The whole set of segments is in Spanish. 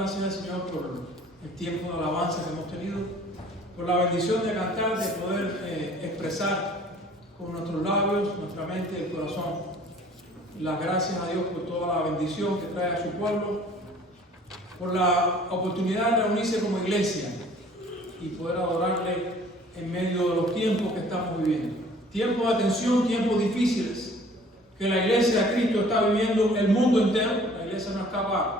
gracias al Señor por el tiempo de alabanza que hemos tenido, por la bendición de cantar, de poder expresar con nuestros labios, nuestra mente y el corazón las gracias a Dios por toda la bendición que trae a su pueblo, por la oportunidad de reunirse como iglesia y poder adorarle en medio de los tiempos que estamos viviendo. Tiempos de tensión, tiempos difíciles que la iglesia de Cristo está viviendo, el mundo entero. La iglesia no escapa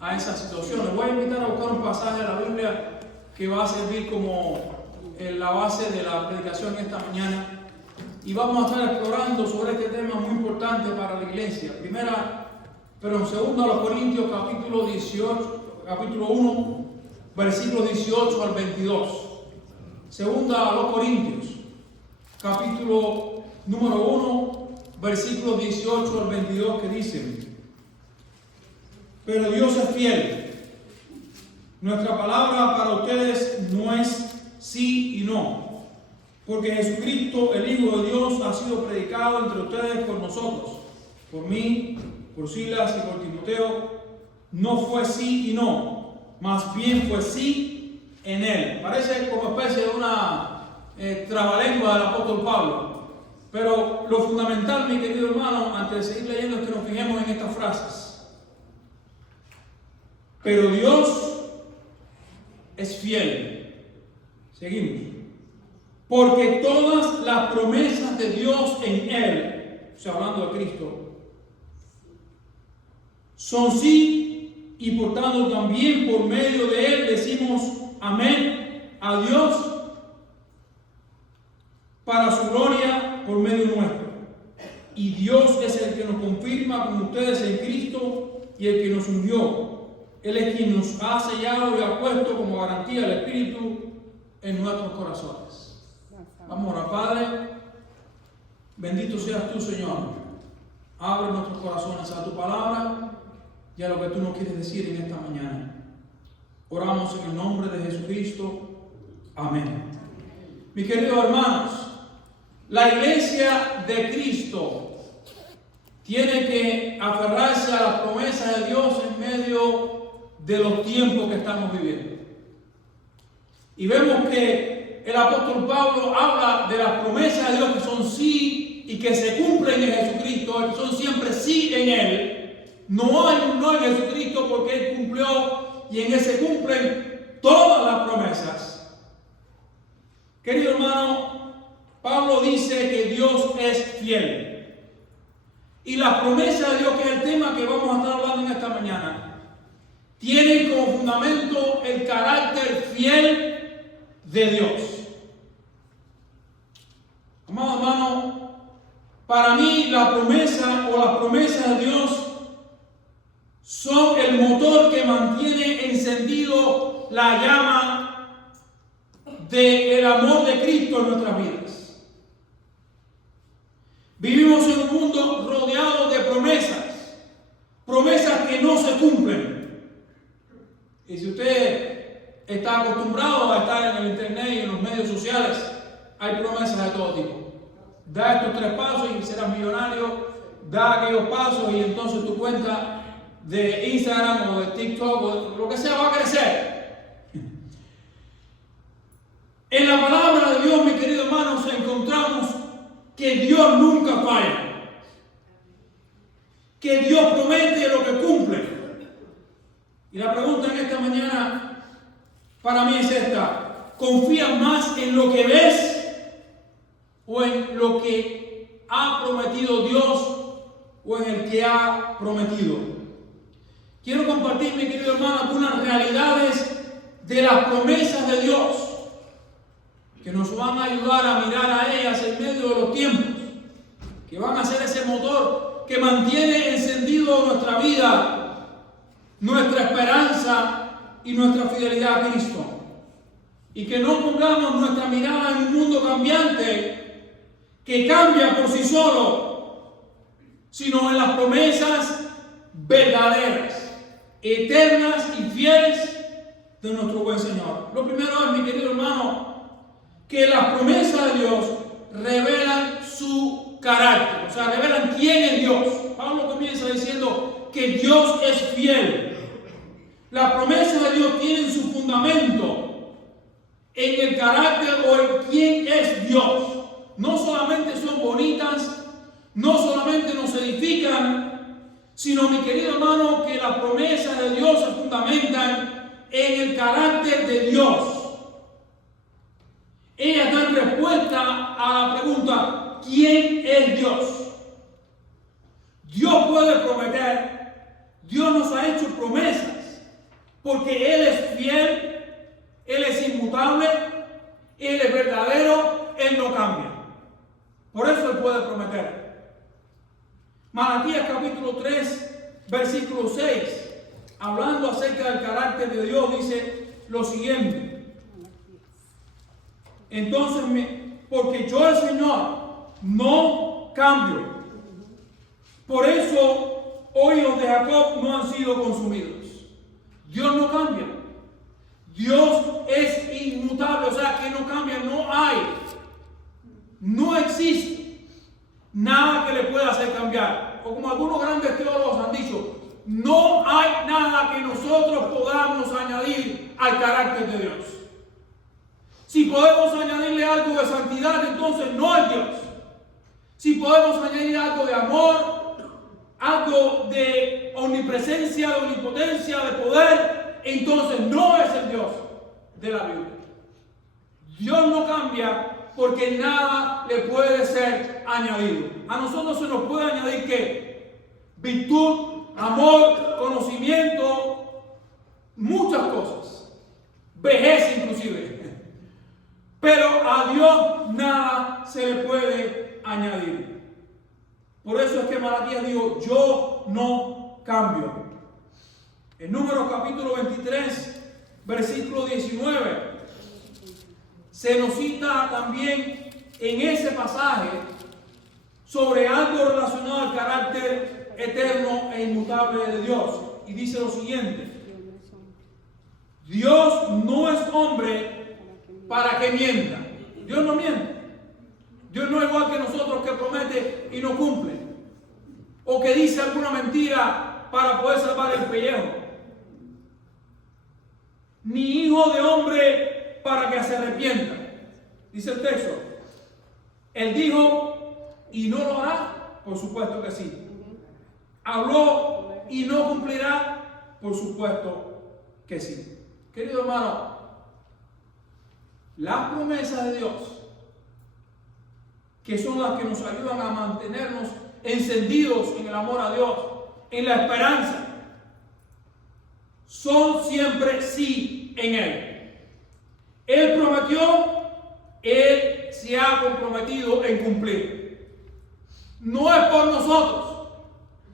a esa situación. Les voy a invitar a buscar un pasaje de la Biblia que va a servir como la base de la predicación esta mañana. Y vamos a estar explorando sobre este tema muy importante para la iglesia. Segundo a los Corintios, capítulo 1, versículos 18 al 22. Segunda a los Corintios, capítulo número 1, versículos 18 al 22, que dicen: pero Dios es fiel. Nuestra palabra para ustedes no es sí y no, porque Jesucristo, el Hijo de Dios, ha sido predicado entre ustedes por nosotros, por mí, por Silas y por Timoteo. No fue sí y no, más bien fue sí en él. Parece como especie de una trabalengua del apóstol Pablo. Pero lo fundamental, mi querido hermano, antes de seguir leyendo, es que nos fijemos en estas frases. Pero Dios es fiel. Seguimos. Porque todas las promesas de Dios en Él, o sea, hablando de Cristo, son sí, y por tanto también por medio de Él decimos amén a Dios para su gloria por medio nuestro. Y Dios es el que nos confirma con ustedes en Cristo y el que nos ungió. Él es quien nos ha sellado y ha puesto como garantía el Espíritu en nuestros corazones. Vamos a orar. Padre, bendito seas tú, Señor. Abre nuestros corazones a tu palabra y a lo que tú nos quieres decir en esta mañana. Oramos en el nombre de Jesucristo. Amén. Mis queridos hermanos, la iglesia de Cristo tiene que aferrarse a las promesas de Dios en medio de los tiempos que estamos viviendo. Y vemos que el apóstol Pablo habla de las promesas de Dios que son sí y que se cumplen en Jesucristo, que son siempre sí en Él. No hay un no en Jesucristo porque Él cumplió y en Él se cumplen todas las promesas. Querido hermano, Pablo dice que Dios es fiel. Y la promesa de Dios, que es el tema que vamos a estar hablando en esta mañana, tiene como fundamento el carácter fiel de Dios. Amado hermano, para mí la promesa o las promesas de Dios son el motor que mantiene encendido la llama del amor de Cristo en nuestras vidas. Vivimos en un mundo rodeado de promesas que no se cumplen. Y si usted está acostumbrado a estar en el internet y en los medios sociales, hay promesas de todo tipo. Da estos 3 pasos y serás millonario. Da aquellos pasos y entonces tu cuenta de Instagram o de TikTok o lo que sea va a crecer. En la palabra de Dios, mis queridos hermanos, encontramos que Dios nunca falla, que Dios promete lo que cumple. Y la pregunta en esta mañana para mí es esta: ¿confías más en lo que ves o en lo que ha prometido Dios o en el que ha prometido? Quiero compartir, mi querido hermano, algunas realidades de las promesas de Dios que nos van a ayudar a mirar a ellas en medio de los tiempos, que van a ser ese motor que mantiene encendido nuestra vida, nuestra esperanza y nuestra fidelidad a Cristo. Y que no pongamos nuestra mirada en un mundo cambiante que cambia por sí solo, sino en las promesas verdaderas, eternas y fieles de nuestro buen Señor. Lo primero es, mi querido hermano, que las promesas de Dios revelan su carácter, o sea, revelan quién es Dios. Pablo comienza diciendo que Dios es fiel. Las promesas de Dios tienen su fundamento en el carácter o en quién es Dios. No solamente son bonitas, no solamente nos edifican, sino, mi querido hermano, que las promesas de Dios se fundamentan en el carácter de Dios. Ellas dan respuesta a la pregunta, ¿quién es Dios? Dios puede prometer, Dios nos ha hecho promesas, porque Él es fiel, Él es inmutable, Él es verdadero, Él no cambia. Por eso Él puede prometer. Malaquías capítulo 3, versículo 6, hablando acerca del carácter de Dios, dice lo siguiente. Entonces, porque yo el Señor no cambio. Por eso, hijos de Jacob no han sido consumidos. Dios no cambia. Dios es inmutable, o sea que no cambia, no hay, no existe nada que le pueda hacer cambiar. O como algunos grandes teólogos han dicho, no hay nada que nosotros podamos añadir al carácter de Dios. Si podemos añadirle algo de santidad, entonces no es Dios. Si podemos añadir algo de amor, algo de omnipresencia, de omnipotencia, de poder, entonces no es el Dios de la Biblia. Dios no cambia porque nada le puede ser añadido. A nosotros se nos puede añadir ¿qué? Virtud, amor, conocimiento, muchas cosas. Vejez inclusive. Pero a Dios nada se le puede añadir. Por eso es que Malaquías dijo, yo no cambio. En Números capítulo 23, versículo 19, se nos cita también en ese pasaje sobre algo relacionado al carácter eterno e inmutable de Dios. Y dice lo siguiente: Dios no es hombre para que mienta. Dios no miente. Dios no es igual que nosotros, que promete y no cumple, o que dice alguna mentira para poder salvar el pellejo. Ni hijo de hombre para que se arrepienta. Dice el texto. Él dijo y no lo hará, por supuesto que sí. Habló y no cumplirá, por supuesto que sí. Querido hermano, las promesas de Dios, que son las que nos ayudan a mantenernos encendidos en el amor a Dios, en la esperanza, son siempre sí en Él. Él prometió, Él se ha comprometido en cumplir. No es por nosotros,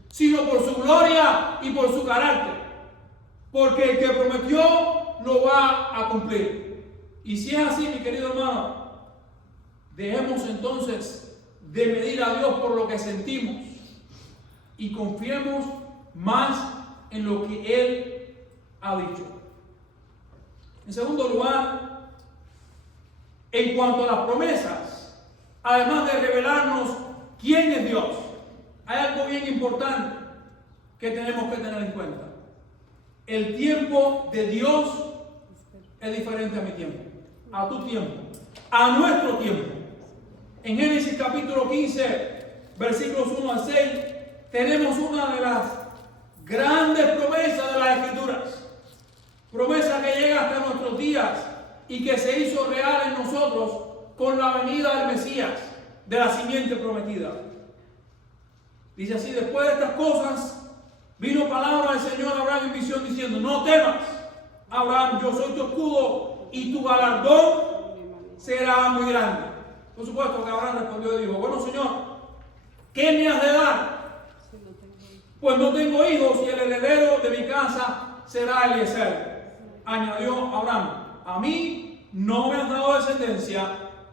sino por su gloria y por su carácter. Porque el que prometió lo va a cumplir. Y si es así, mi querido hermano, dejemos entonces de medir a Dios por lo que sentimos y confiemos más en lo que Él ha dicho. En segundo lugar, en cuanto a las promesas, además de revelarnos quién es Dios, hay algo bien importante que tenemos que tener en cuenta. El tiempo de Dios es diferente a mi tiempo, a tu tiempo, a nuestro tiempo. En Génesis capítulo 15, versículos 1 al 6, tenemos una de las grandes promesas de las Escrituras. Promesa que llega hasta nuestros días y que se hizo real en nosotros con la venida del Mesías, de la simiente prometida. Dice así: después de estas cosas, vino palabra del Señor a Abraham en visión diciendo: no temas, Abraham, yo soy tu escudo y tu galardón será muy grande. Por supuesto que Abraham respondió y dijo: bueno, Señor, ¿qué me has de dar? Pues no tengo hijos y el heredero de mi casa será Eliezer. Añadió Abraham: a mí no me has dado descendencia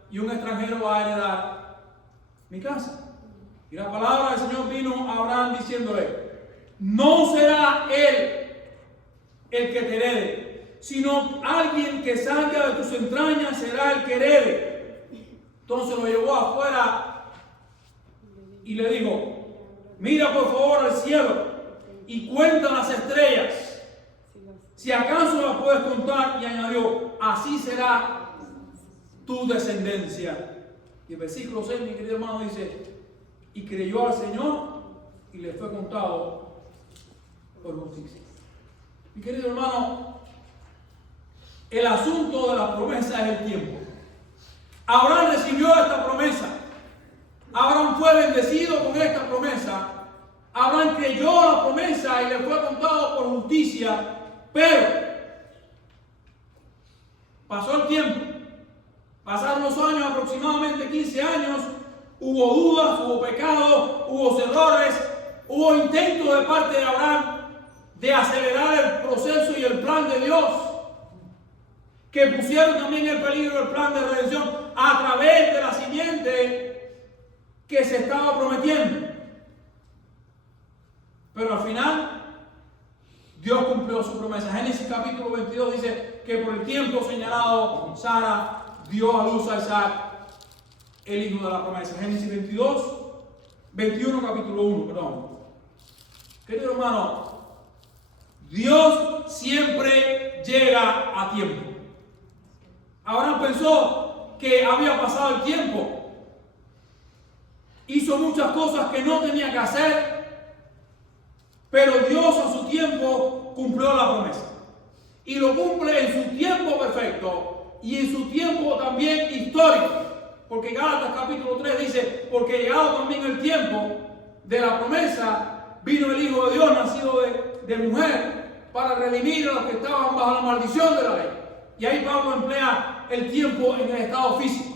y un extranjero va a heredar mi casa. Y la palabra del Señor vino a Abraham diciéndole: no será él el que te herede, sino alguien que salga de tus entrañas será el que herede. Entonces lo llevó afuera y le dijo: mira por favor al cielo y cuenta las estrellas, si acaso la puedes contar, y añadió, así será tu descendencia. Y el versículo 6, mi querido hermano, dice, y creyó al Señor y le fue contado por justicia. Mi querido hermano, el asunto de la promesa es el tiempo. Abraham recibió esta promesa. Abraham fue bendecido con esta promesa. Abraham creyó la promesa y le fue contado por justicia. Pero pasó el tiempo. Pasaron los años, aproximadamente 15 años. Hubo dudas, hubo pecados, hubo errores, hubo intentos de parte de Abraham de acelerar el proceso y el plan de Dios, que pusieron también en peligro el plan de redención a través de la simiente que se estaba prometiendo. Pero al final, Dios cumplió su promesa. Génesis capítulo 22 dice que por el tiempo señalado, Sara dio a luz a Isaac, el hijo de la promesa. Génesis 21 capítulo 1, perdón. Querido hermano, Dios siempre llega a tiempo. Abraham pensó que había pasado el tiempo. Hizo muchas cosas que no tenía que hacer, pero Dios a su tiempo cumplió la promesa. Y lo cumple en su tiempo perfecto y en su tiempo también histórico. Porque Gálatas capítulo 3 dice, porque llegado también el tiempo de la promesa, vino el Hijo de Dios nacido de mujer para redimir a los que estaban bajo la maldición de la ley. Y ahí Pablo emplea el tiempo en el estado físico.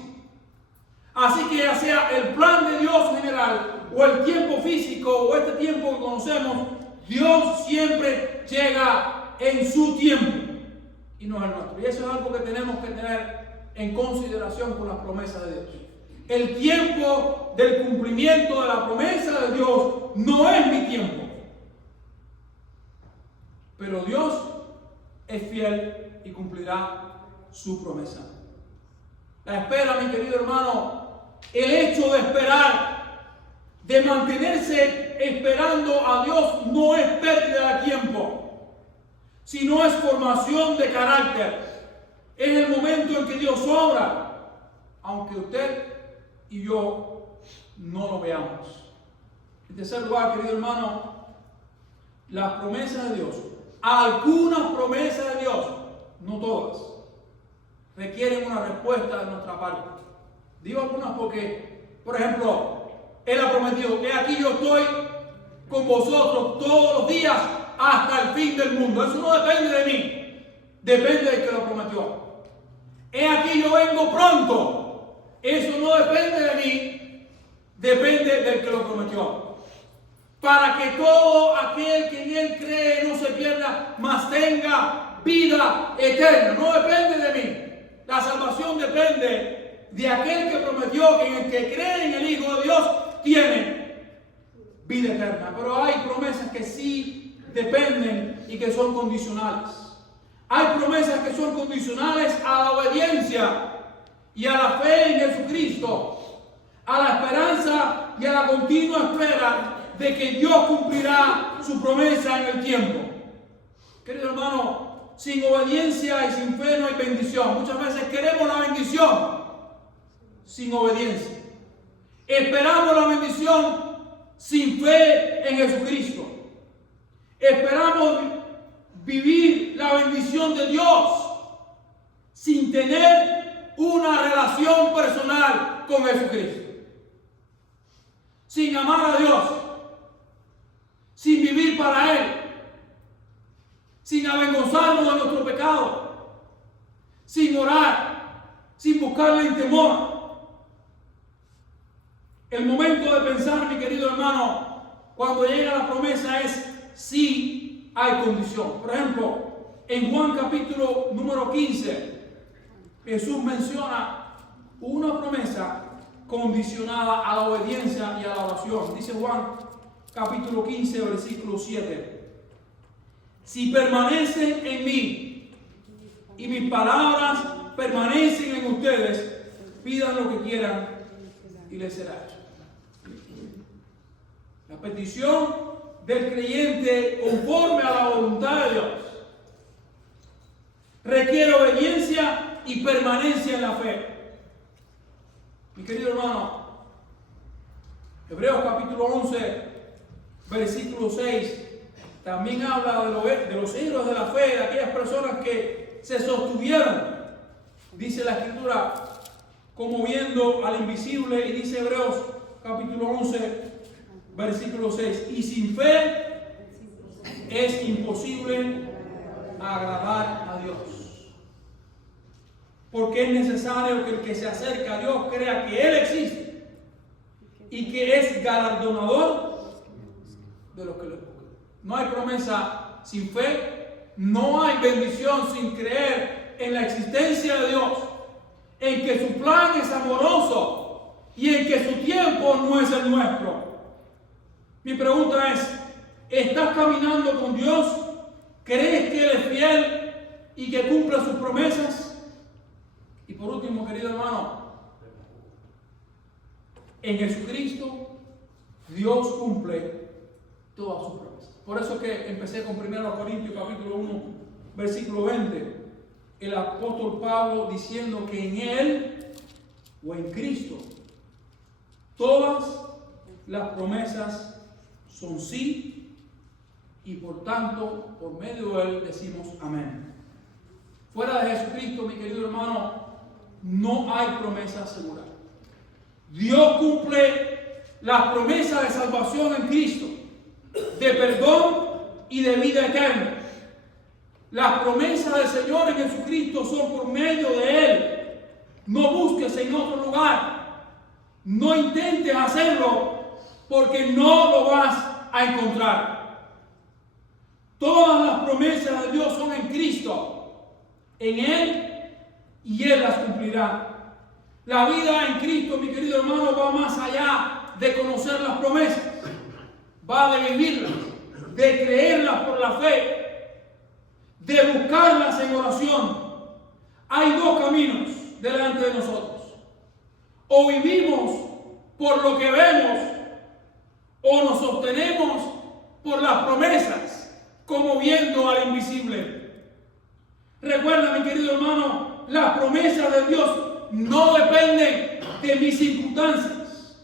Así que ya sea el plan de Dios general o el tiempo físico o este tiempo que conocemos, Dios siempre llega en su tiempo y no es el nuestro. Y eso es algo que tenemos que tener en consideración con las promesas de Dios. El tiempo del cumplimiento de la promesa de Dios no es mi tiempo. Pero Dios es fiel y cumplirá su promesa. La espera, mi querido hermano, el hecho de esperar, de mantenerse esperando a Dios, no es pérdida de tiempo, sino es formación de carácter. Es el momento en que Dios obra, aunque usted y yo no lo veamos. En tercer lugar, querido hermano, las promesas de Dios, algunas promesas de Dios, no todas, requieren una respuesta de nuestra parte. Digo algunas porque, por ejemplo, Él ha prometido, he aquí yo estoy con vosotros todos los días hasta el fin del mundo. Eso no depende de mí, depende del que lo prometió. He aquí yo vengo pronto. Eso no depende de mí, depende del que lo prometió. Para que todo aquel que en Él cree no se pierda, mas tenga vida eterna. No depende de mí. La salvación depende de aquel que prometió que en el que cree en el Hijo de Dios tiene vida eterna. Pero hay promesas que sí dependen y que son condicionales. Hay promesas que son condicionales a la obediencia y a la fe en Jesucristo, a la esperanza y a la continua espera de que Dios cumplirá su promesa en el tiempo. Querido hermano, sin obediencia y sin fe no hay bendición. Muchas veces queremos la bendición sin obediencia. Esperamos la bendición sin fe en Jesucristo. Esperamos vivir la bendición de Dios sin tener una relación personal con Jesucristo. Sin amar a Dios, sin vivir para Él, sin avergonzarnos de nuestro pecado, sin orar, sin buscarle en temor. El momento de pensar, mi querido hermano, cuando llega la promesa es si hay condición. Por ejemplo, en Juan capítulo número 15, Jesús menciona una promesa condicionada a la obediencia y a la oración. Dice Juan capítulo 15, versículo 7. Si permanecen en mí y mis palabras permanecen en ustedes, pidan lo que quieran y les será hecho. La petición del creyente conforme a la voluntad de Dios requiere obediencia y permanencia en la fe. Mi querido hermano, Hebreos capítulo 11, versículo 6, también habla de los héroes de la fe, de aquellas personas que se sostuvieron. Dice la Escritura, como viendo al invisible, y dice Hebreos capítulo 11, versículo 6, y sin fe es imposible agradar a Dios. Porque es necesario que el que se acerca a Dios crea que Él existe y que es galardonador de los que le buscan. No hay promesa sin fe, no hay bendición sin creer en la existencia de Dios, en que su plan es amoroso y en que su tiempo no es el nuestro. Mi pregunta es, ¿estás caminando con Dios? ¿Crees que Él es fiel y que cumple sus promesas? Y por último, querido hermano, en Jesucristo Dios cumple todas sus promesas. Por eso es que empecé con 1 Corintios capítulo 1, versículo 20. El apóstol Pablo diciendo que en Él o en Cristo todas las promesas son sí, y por tanto por medio de Él decimos amén. Fuera de Jesucristo, mi querido hermano, no hay promesa segura. Dios cumple las promesas de salvación en Cristo, de perdón y de vida eterna. Las promesas del Señor en Jesucristo son por medio de Él. No busques en otro lugar. No intentes hacerlo porque no lo vas a encontrar. Todas las promesas de Dios son en Cristo, en Él, y Él las cumplirá. La vida en Cristo, mi querido hermano, va más allá de conocer las promesas. Va de vivirlas, de creerlas por la fe, de buscarlas en oración. Hay dos caminos delante de nosotros. O vivimos por lo que vemos, o nos sostenemos por las promesas, como viendo al invisible. Recuerda, mi querido hermano, las promesas de Dios no dependen de mis circunstancias.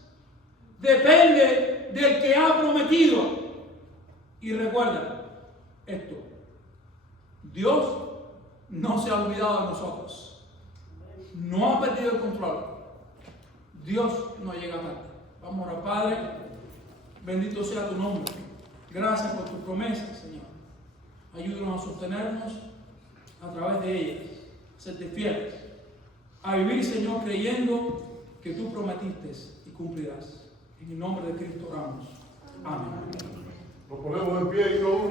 Depende del que ha prometido. Y recuerda esto: Dios no se ha olvidado de nosotros. No ha perdido el control. Dios no llega tarde. Vamos a orar. Padre, bendito sea tu nombre. Gracias por tus promesas, Señor. Ayúdanos a sostenernos a través de ellas, a serte fieles, a vivir, Señor, creyendo que tú prometiste y cumplirás. En el nombre de Cristo oramos. Amén. Nos ponemos en pie y no